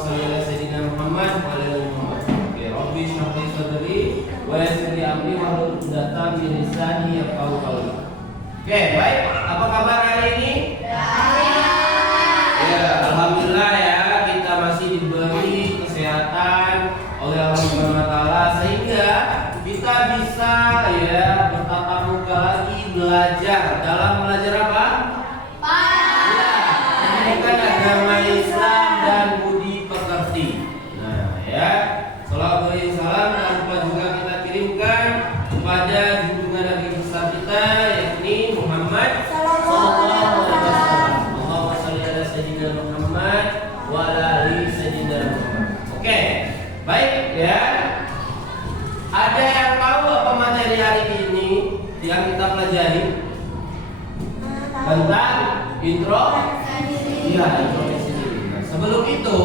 sholli ala sayyidina Muhammad wa ala ali Muhammad. Oke, Rabbi shrah li sadri wa yassir li amri wahlul 'uqdatam min lisani yafqahu qawli. Oke, baik. Apa kabar hari ini? Ya, alhamdulillah ya, kita masih diberi kesehatan oleh Allah Subhanahu wa taala sehingga kita bisa ya bertatap muka lagi belajar. Dalam belajar apa? Pendidikan agama Islam dan budi pekerti. Nah, ya. Salawat dan salam dan lupa juga kita kirimkan kepada junjungan Nabi besar kita yakni Muhammad sallallahu alaihi wasallam. Allahumma shalli ala sayyidina Muhammad wa ala ali sayyidina Muhammad. Oke. Baik ya. Ada yang tahu apa materi hari ini yang kita pelajari? Tentang intro? Iya, introduksi diri. Nah, sebelum itu,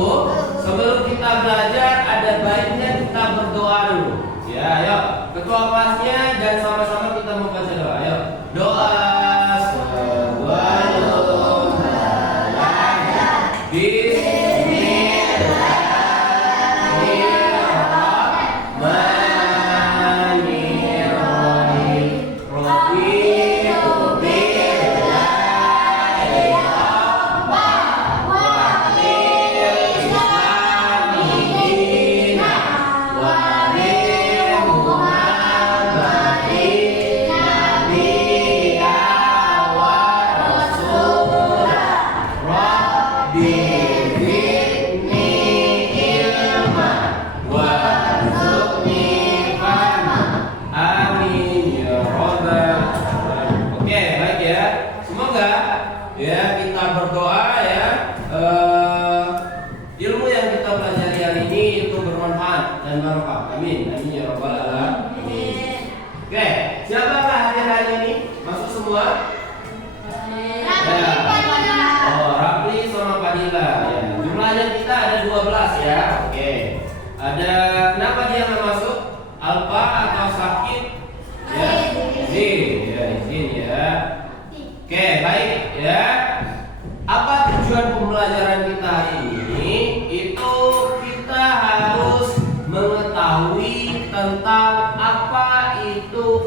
sebelum kita belajar, ada baiknya kita berdoa dulu. Ya, ayo. Ketua kelasnya dan sama-sama kita membaca doa. Ayo. Doa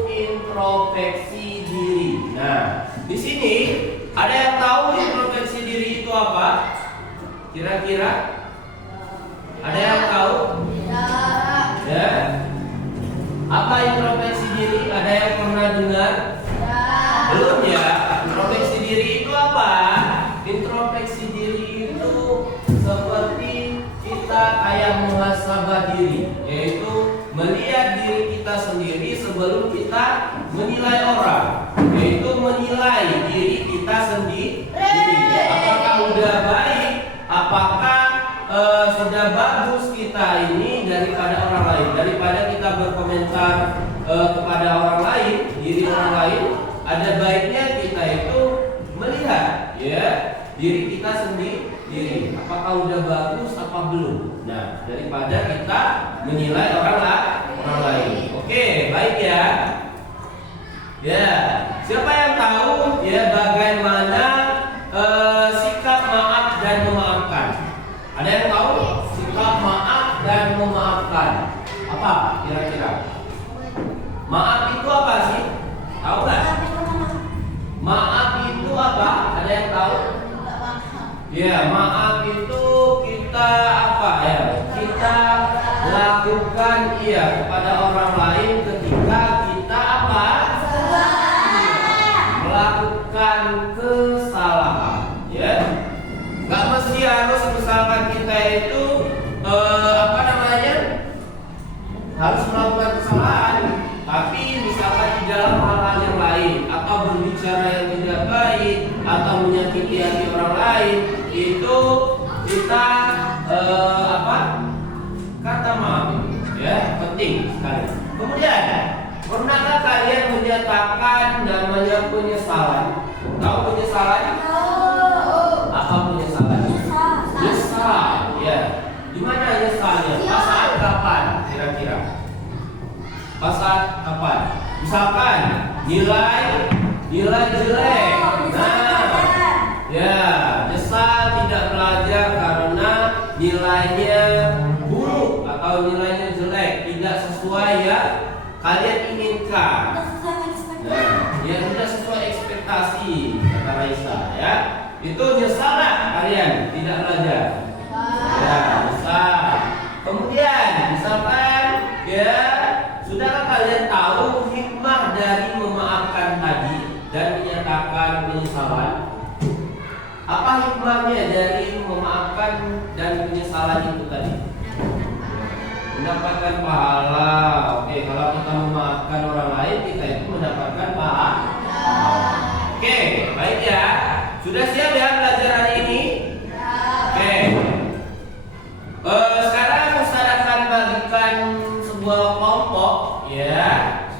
introspeksi diri. Nah, di sini ada yang tahu introspeksi diri itu apa? Kira-kira ada yang tahu? Tidak. Ya. Apa introspeksi diri? Ada yang pernah dengar? Tidak. Belum ya? Introspeksi diri itu apa? Introspeksi diri itu seperti kita kayak muhasabah diri, yaitu melihat diri kita sendiri sebelum kita menilai orang, yaitu menilai diri kita sendiri. Apakah udah baik? Apakah sudah bagus kita ini daripada orang lain? Daripada kita berkomentar kepada orang lain, diri orang lain, ada baiknya kita itu melihat ya diri kita sendiri. Apakah udah bagus apa belum? Nah, daripada kita menilai orang lain. Oke, baik ya. Ya, siapa yang tahu ya bagaimana sikap maaf dan memaafkan? Ada yang tahu sikap maaf dan memaafkan? Apa kira-kira? Maaf itu apa sih? Tahu nggak? Maaf itu apa? Ada yang tahu? Ya, maaf itu kita apa ya? Kita lakukan kepada orang lain ketika kita apa? Melakukan kesalahan, ya. Gak mesti harus misalkan kita itu harus melakukan kesalahan, tapi misalkan di dalam hal-hal yang lain atau berbicara yang tidak baik atau menyakiti hati orang lain, itu kita kata maaf, ya penting sekali. Kemudian, pernahkah kalian menyatakan namanya penyesalan? Tahu penyesalan? Apa penyesalan? Nyesal, ya. Di mana nyesalnya? Pas saat kapan? Kira-kira? Pas saat kapan? Misalkan nilai jelek. Nah, ya, nyesal tidak belajar karena nilai nilainya buruk atau nilainya jelek, tidak sesuai yang kalian inginkan. Nah, ya tidak sesuai ekspektasi, kata Raisa ya. Itu nyesal kalian tidak belajar? Ya, nyesal. Kemudian misalkan ya, sudahkah kalian tahu hikmah dari memaafkan tadi dan menyatakan penyesalan? Apa hikmahnya dari memaafkan dan penyesalan itu tadi? Mendapatkan pahala. Oke, kalau kita memaafkan orang lain, kita itu mendapatkan pahala. Oke, baik ya. Sudah siap ya belajar hari ini? Oke. Sekarang Ustaz akan bagikan sebuah kelompok ya,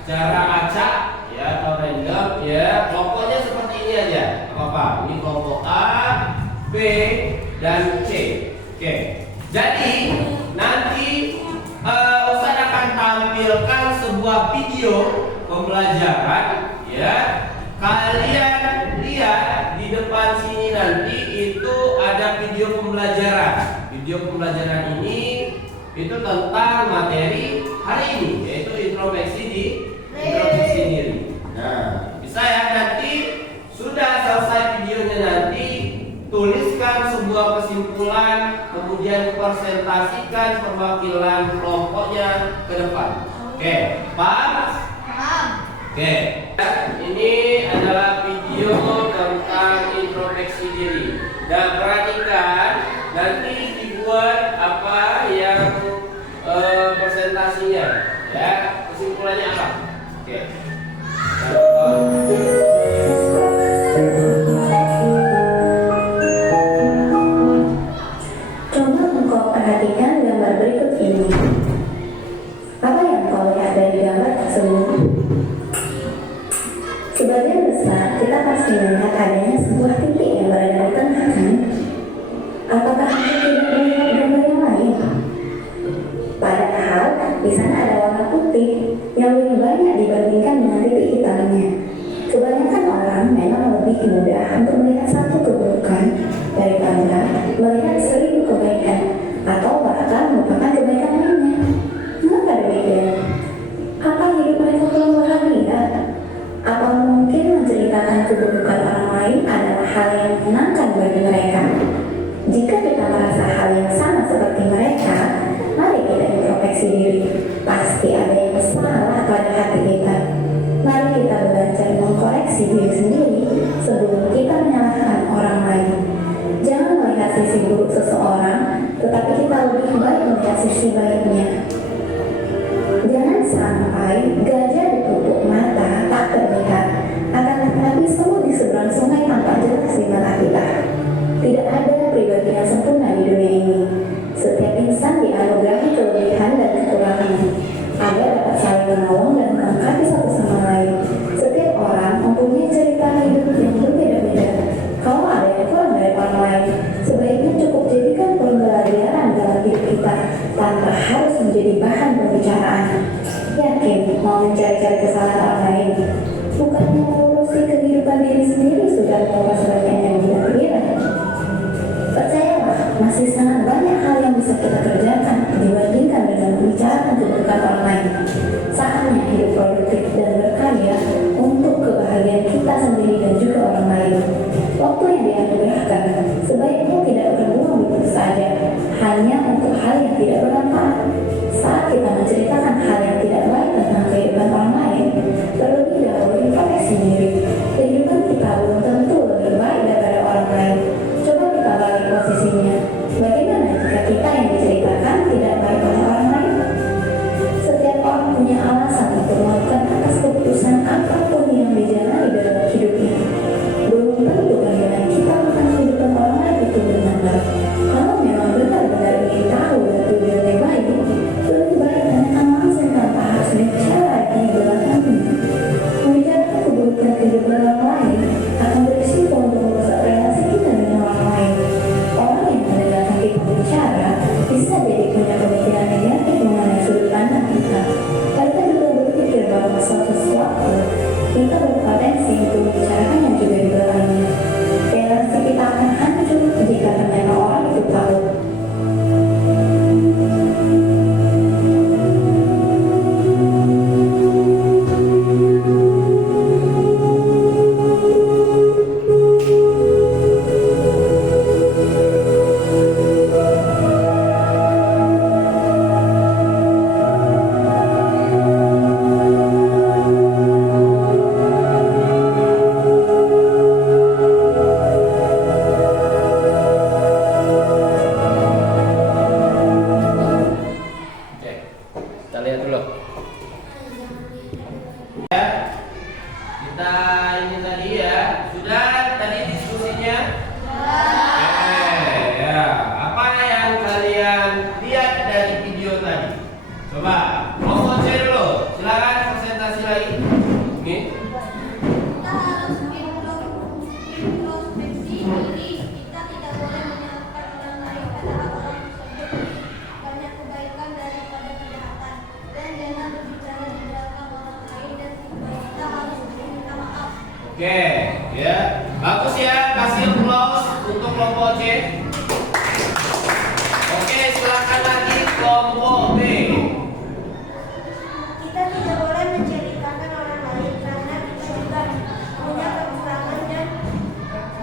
secara acak ya atau random ya. Kelompoknya seperti ini aja. Apa? Ini kelompok A, B, dan C. Oke. Jadi nanti Ustaz akan tampilkan sebuah video pembelajaran ya. Kalian lihat di depan sini nanti itu ada video pembelajaran. Video pembelajaran ini itu tentang materi hari ini, yaitu introspeksi diri. Nah, bisa ya, nanti sudah selesai videonya nanti tuliskan sebuah kesimpulan, kemudian presentasikan perwakilan kelompoknya ke depan. Oke, paham? Paham. Oke, ini adalah video tentang introspeksi diri. Dan perhatikan, nanti dibuat apa yang presentasinya, ya, kesimpulannya apa? Oke. Coba engkau perhatikan gambar berikut ini. Apa yang kau lihat dari gambar tersebut? Sebagian besar kita pasti melihat adanya sebuah titik yang berada di tengah, kan? Apakah kita tidak melihat gambar yang lain? Padahal di sana ada warna putih yang lebih banyak dibandingkan dengan titik hitamnya. Kebanyakan orang memang lebih mudah untuk melihat satu keburukan daripada melihat 1000 kebaikan atau bahkan merupakan kebaikan lainnya. Mengapa demikian? Apa hidup mereka kurang bahagia? Apa mungkin menceritakan keburukan orang lain adalah hal yang menyenangkan bagi mereka? Jika kita merasa hal yang sama seperti mereka, mari kita introspeksi diri. Pasti ada yang salah pada hati kita. Mari kita belajar mengkoreksi diri sendiri sebelum kita menyalahkan orang lain. Jangan melihat sisi buruk seseorang, tetapi kita lebih baik melihat sisi baiknya. Jangan sampai gajah ditutup mata tak terlihat, akan tetapi semut di seberang sungai tampak jelas di mata kita. Tidak ada pribadi yang sempurna di dunia ini. Setiap insan dianugerahi kelebihan dan kekurangan agar dapat saling menolong dan melengkapi satu sama lain. Setiap orang mempunyai cerita hidup yang berbeda-beda. Kalau ada yang kurang dari orang lain, sebaiknya cukup jadikan pembelajaran dalam hidup kita tanpa harus menjadi bahan pembicaraan. Yakin mau mencari-cari kesalahan orang lain, bukannya mengurusi kehidupan diri sendiri sudah membawa sebagian yang tidak terlihat. Percayalah, masih sangat banyak hal yang bisa kita kerjakan dibandingkan dengan membicarakan keburukan orang lain. Saatnya hidup produktif dan berkarya untuk kebahagiaan kita sendiri dan juga orang lain. Waktu yang dianugerahkan sebaiknya tidak terbuang begitu saja hanya untuk hal yang tidak bermanfaat. Saat kita menceritakan hal yang tidak baik tentang kehidupan orang lain, terlebih dahulu introspeksi diri. Kehidupan kita belum tentu lebih baik daripada orang lain. Coba kita balik posisinya. Bagaimana jika kita yang diceritakan tidak baik oleh orang lain? Setiap orang punya alasan untuk melakukan atas keputusan apapun yang dijalani dalam hidupnya. Belum tentu bagaimana kita akan kehidupan orang lain itu benar. Kalau memang benar-benar ingin tahu dan tujuannya baik, lebih baik tanyakan Oke, ya. Bagus ya, kasih applause untuk kelompok C. Oke, silakan lagi kelompok B. Kita tidak boleh menceritakan orang lain karena kita juga punya kekurangan dan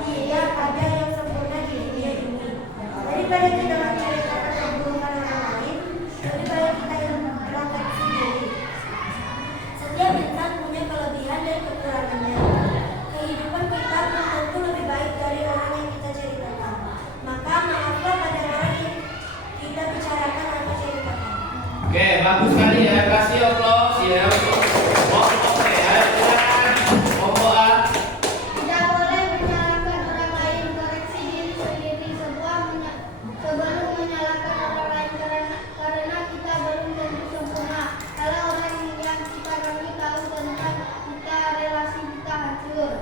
dia ada yang sempurna di dunia ini. Daripada kita menceritakan keburukan orang lain, lebih baik kita yang merefleksi diri. Setiap insan punya kelebihan dan kekurangannya. Kehidupan kita belum tentu lebih baik dari orang yang kita ceritakan. Maka maaflah pada orang yang kita bicarakan atau ceritakan. Oke, bagus sekali ya. Kasih applause ya untuk kelompok B ya. Silakan kelompok A. Tidak boleh menyalahkan orang lain, koreksi diri sendiri sebelum menyalahkan orang lain karena kita belum tentu sempurna. Kalau orang yang kita kami tahu tentang kita, relasi kita hancur.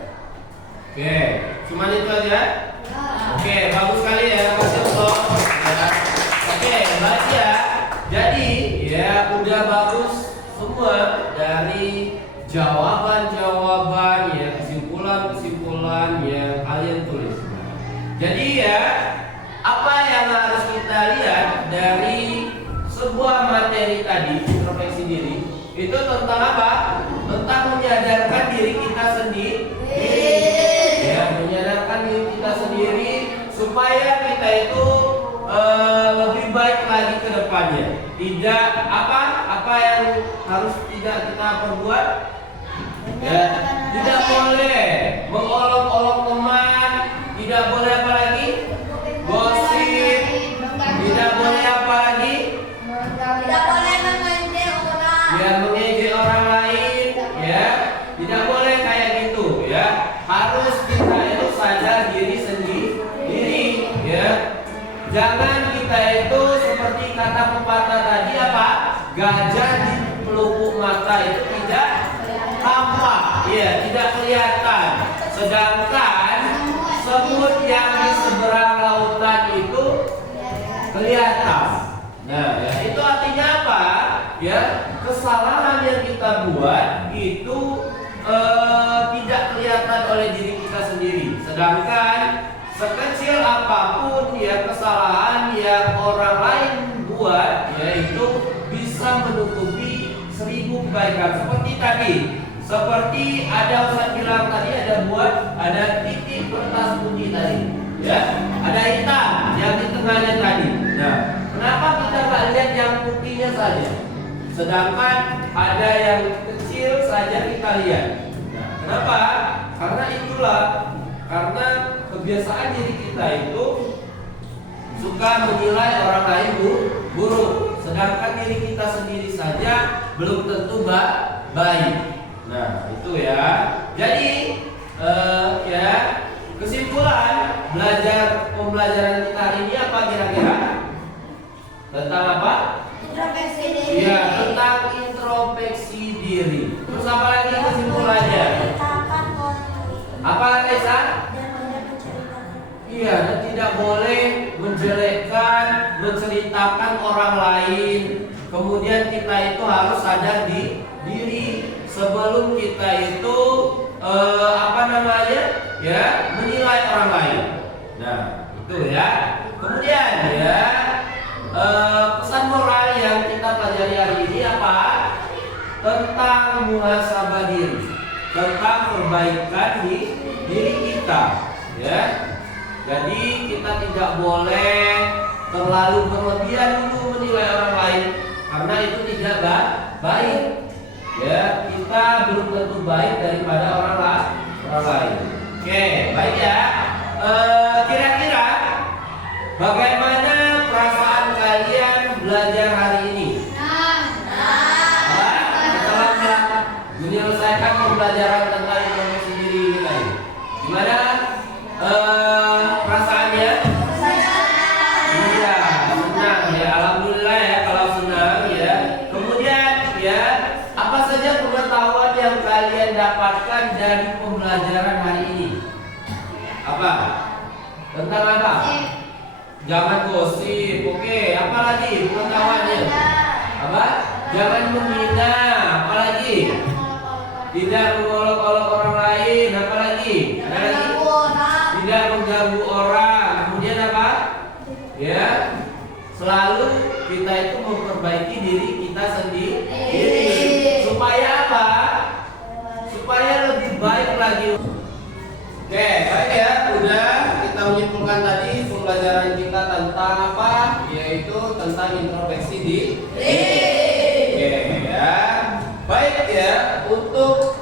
Oke, cuma itu aja. Oke, bagus sekali ya. Kasih applause. Ya. Oke, baik ya. Jadi ya udah bagus semua dari jawaban-jawaban ya, kesimpulan-kesimpulan yang kalian tulis. Jadi ya, apa yang harus kita lihat dari sebuah materi tadi, introspeksi diri, itu tentang apa? Tentang menyadarkan diri kita sendiri. Ya, menyadarkan diri kita sendiri supaya kita itu lebih baik lagi ke depannya. Tidak apa yang harus tidak kita perbuat. Ya, tidak boleh mengolok-olok teman, tidak boleh apa lagi? Gosip. Tidak boleh apa lagi? Tidak boleh mengejek orang. Ya, mengejek orang lain, ya. Tidak boleh kayak gitu, ya. Harus kita itu sadar diri sendiri, ya. Jangan kita itu seperti kata pepatah tadi apa? Gajah di pelupuk mata itu tidak tampak, ya, tidak kelihatan. Sedangkan semut yang di seberang lautan itu kelihatan. Nah, ya, itu artinya apa? Ya, kesalahan yang kita buat itu tidak kelihatan oleh diri kita sendiri. Sedangkan sekecil apapun ya kesalahan yang orang lain buat, yaitu bisa menutupi 1000 kebaikan. Seperti tadi, seperti ada Ustaz bilang tadi ada titik kertas putih tadi, ya, ada hitam yang di tengahnya tadi. Nah, kenapa kita nggak lihat yang putihnya saja, sedangkan ada yang kecil saja kita lihat? Nah, kenapa? Karena kebiasaan diri kita itu suka menilai orang lain buruk, sedangkan diri kita sendiri saja belum tentu baik. Nah, itu ya. Jadi ya, kesimpulan pembelajaran kita hari ini apa kira-kira? Tentang apa? Introspeksi diri. Ya, tentang introspeksi diri. Terus apa lagi kesimpulannya? Ceritakan orang lain. Apa Reza? Dan tidak menceritakan. Iya, dan tidak boleh menjelekkan, menceritakan orang lain. Kemudian kita itu harus sadar di diri sebelum kita itu ya, menilai orang lain. Nah, itu ya. Kemudian ya, pesan moral yang kita pelajari hari ini apa? Tentang muhasabah diri, tentang perbaikan di diri kita, ya. Jadi kita tidak boleh terlalu berlebihan dulu menilai orang lain, karena itu tidak baik. Ya, kita belum tentu baik daripada orang lain. Oke, baik ya. Kira-kira bagaimana perasaan kalian belajar hari ini? Setelah menyelesaikan pembelajaran tentang introspeksi diri ini tadi, gimana perasaannya? Iya, senang ya. Alhamdulillah ya kalau senang ya. Kemudian ya, apa saja pengetahuan yang kalian dapatkan dari pembelajaran hari ini? Apa? Tentang apa? Jangan gosip. Oke, apa lagi pengetahuannya? Apa? Jangan menghina. Apa lagi? tidak mengolok-olok orang lain, apa lagi? Ada lagi? Tidak mengganggu orang. Kemudian apa? Ya, selalu kita itu memperbaiki diri kita sendiri. Supaya apa? Supaya lebih baik lagi. Oke, baik ya. Udah kita menyimpulkan tadi pembelajaran kita tentang apa? Yaitu tentang introspeksi diri. Oke ya. Baik ya. Untuk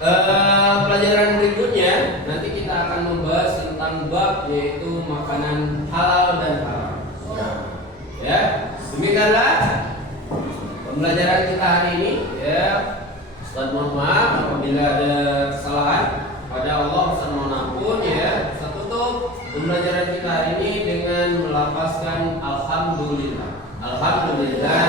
pelajaran berikutnya nanti kita akan membahas tentang bab yaitu makanan halal dan haram. Ya, demikianlah pembelajaran kita hari ini. Ya, Ustaz mohon maaf apabila ada kesalahan. Pada Allah Ustaz mohon ampun ya. Saya tutup pembelajaran kita hari ini dengan melafazkan alhamdulillah. Alhamdulillah